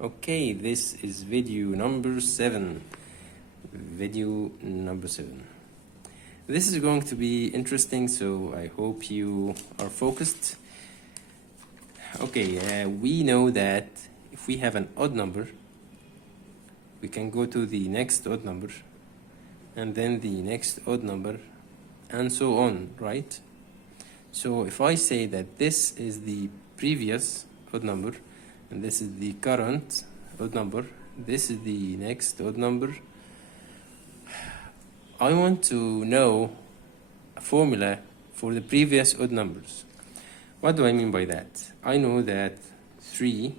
Okay, this is video number 7. Video number 7. This is going to be interesting, so I hope you are focused. Okay, we know that if we have an odd number, we can go to the next odd number, and then the next odd number, and so on, right? So if I say that this is the previous odd number, and this is the current odd number, this is the next odd number, I want to know a formula for the previous odd numbers. What do I mean by that? I know that 3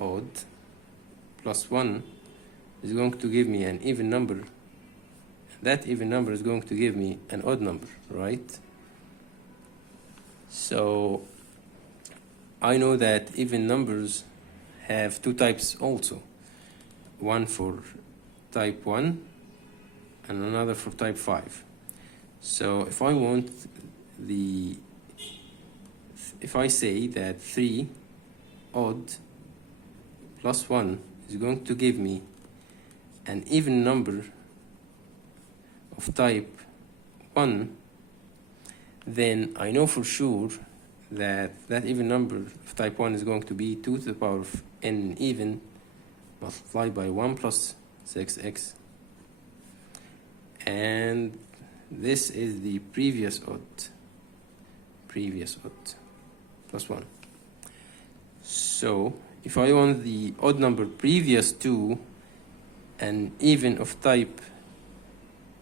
odd plus 1 is going to give me an even number. That even number is going to give me an odd number, right? So I know that even numbers have two types also. One for type 1 and another for type 5. So if I say that 3 odd plus 1 is going to give me an even number of type 1, then I know for sure that even number of type 1 is going to be 2 to the power of n even multiplied by 1 plus 6x, and this is the previous odd plus 1. So if I want the odd number previous to an even of type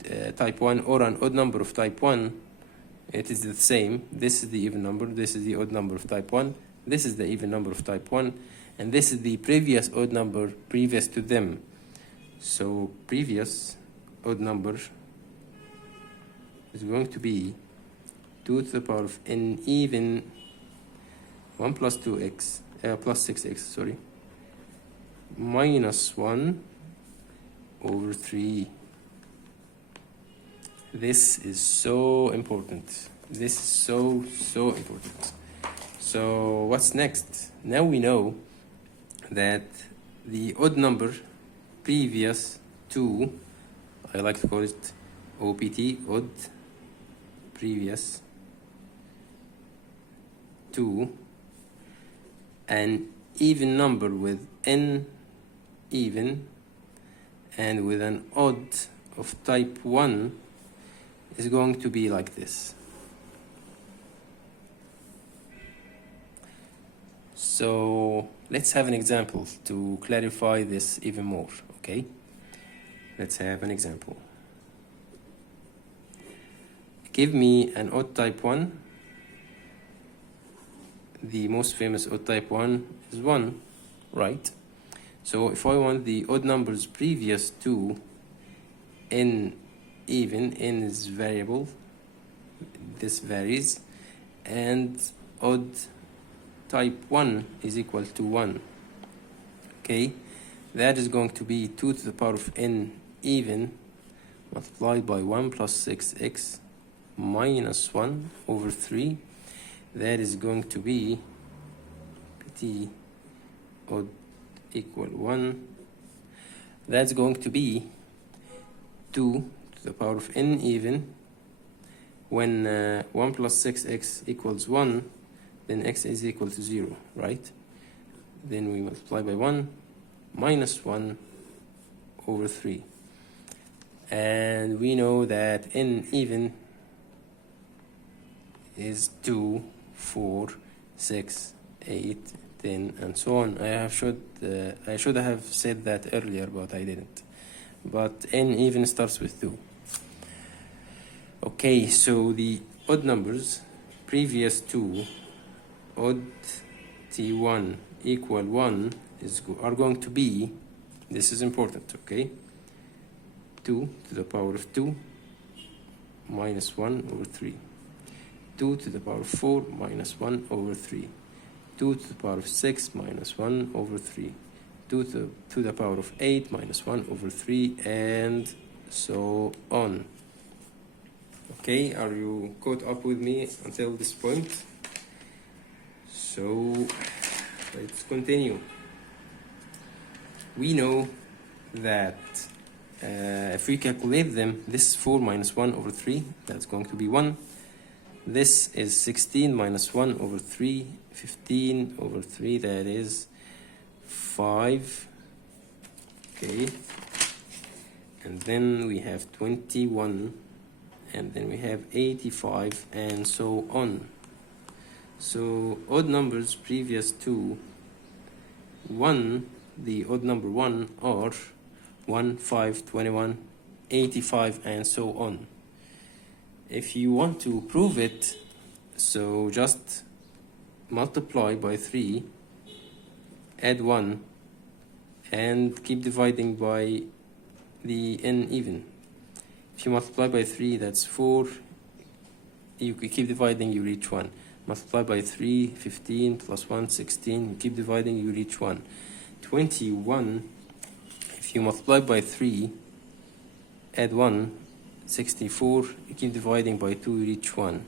1 or an odd number of type 1, it is the same. This is the even number, this is the odd number of type 1, this is the even number of type 1, and this is the previous odd number previous to them. So previous odd number is going to be 2 to the power of n even 1 plus 2x plus 6x, sorry, minus 1 over 3. This is so important. This is so important. So what's next? Now we know that the odd number previous to, I like to call it OPT, odd previous to an even number with n even and with an odd of type 1 is going to be like this. So let's have an example to clarify this even more, okay? Let's have an example. Give me an odd type 1. The most famous odd type 1 is 1, right? So if I want the odd numbers previous to n even, n is variable, this varies, and odd type 1 is equal to 1, okay? That is going to be 2 to the power of n even multiplied by 1 plus 6x minus 1 over 3. That is going to be pt odd equal 1. That's going to be 2 to the power of n even. When 1 plus 6x equals 1, then x is equal to 0, right? Then we multiply by 1 minus 1 over 3. And we know that n even is 2, 4, 6, 8, 10, and so on. I should have said that earlier, but I didn't. But n even starts with 2. Okay, so the odd numbers previous to odd t1 equal 1 are going to be, this is important, okay? 2 to the power of 2 minus 1 over 3. 2 to the power of 4 minus 1 over 3. 2 to the power of 6 minus 1 over 3. 2 to the power of 8 minus 1 over 3, and so on. Okay, are you caught up with me until this point? So let's continue. we know that if we calculate them, this is 4 minus 1 over 3, that's going to be 1. This is 16 minus 1 over 3, 15 over 3, that is 5. Okay. And then we have 21, and then we have 85, and so on. So odd numbers previous to 1, the odd number 1 are 1, 5, 21, 85, and so on. If you want to prove it, so just multiply by 3, add 1, and keep dividing by the n even. If you multiply by 3, that's 4. You keep dividing, you reach 1. Multiply by 3, 15, plus 1, 16. You keep dividing, you reach 1. 21, if you multiply by 3, add 1, 64. You keep dividing by 2, you reach 1.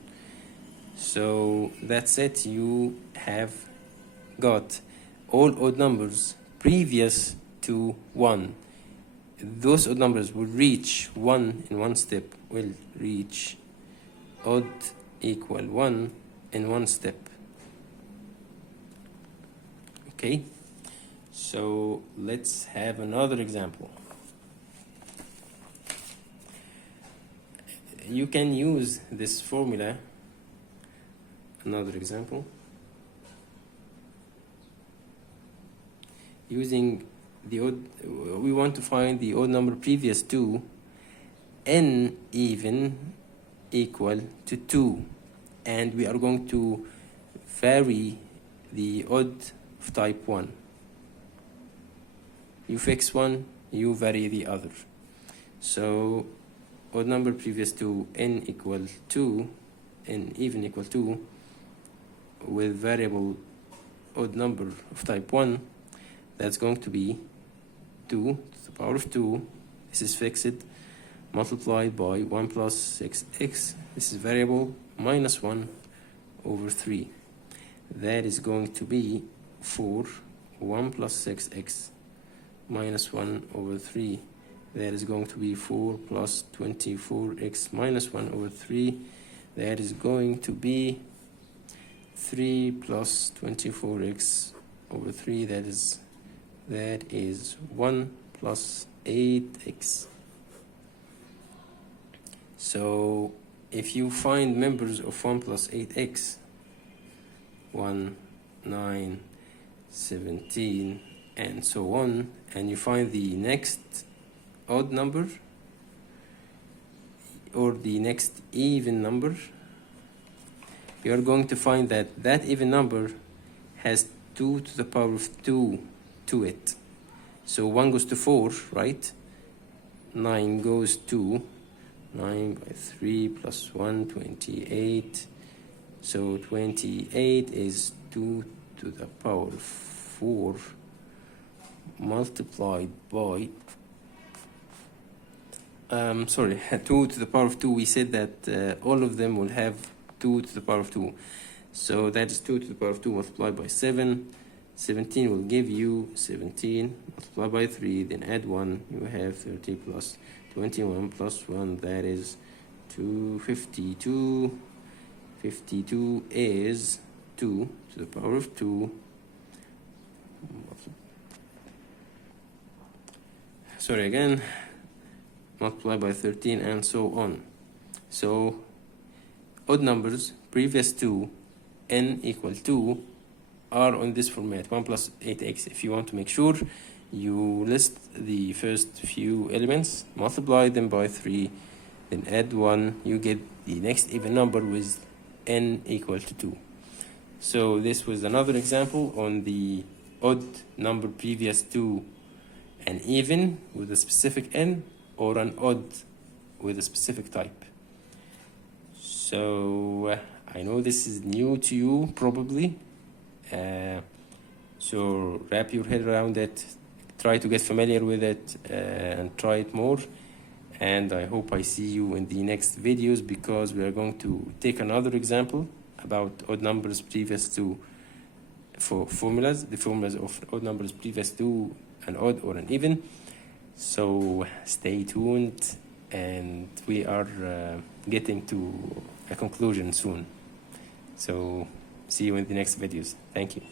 So that's it. You have got all odd numbers previous to 1. Those odd numbers will reach 1 in one step, will reach odd equal 1 in one step. Okay, so let's have another example. You can use this formula. Another example, using the odd, we want to find the odd number previous to n even equal to 2, and we are going to vary the odd of type 1. You fix one, you vary the other. So odd number previous to n equal 2, n even equal 2, with variable odd number of type 1, that's going to be 2 to the power of 2. This is fixed, multiplied by 1 plus 6x. This is variable, minus 1 over 3. That is going to be 4, 1 plus 6x minus 1 over 3. That is going to be 4 plus 24x minus 1 over 3. That is going to be 3 plus 24x over 3. That is 1 plus 8x. So if you find members of 1 plus 8x, 1, 9, 17, and so on, and you find the next odd number or the next even number, you are going to find that that even number has 2 to the power of 2 to it. So 1 goes to 4, right? 9 goes to 9 by 3 plus 1, 28. So 28 is 2 to the power of 4 multiplied by 2 to the power of 2. We said that all of them will have 2 to the power of 2. So that is 2 to the power of 2 multiplied by 7. 17 will give you 17 multiplied by 3, then add 1. You have 30 plus 21 plus 1. That is 252. 52 is 2 to the power of 2. Sorry again. Multiply by 13 and so on. So odd numbers previous to n equal 2 are on this format, 1 plus 8x. If you want to make sure, you list the first few elements, multiply them by 3, then add 1, you get the next even number with n equal to 2. So this was another example on the odd number previous to an even with a specific n, or an odd with a specific type. So I know this is new to you probably, so wrap your head around it, try to get familiar with it, and try it more. And I hope I see you in the next videos, because we are going to take another example about odd numbers previous to for formulas, the formulas of odd numbers previous to an odd or an even. So stay tuned, and we are getting to a conclusion soon. So see you in the next videos. Thank you.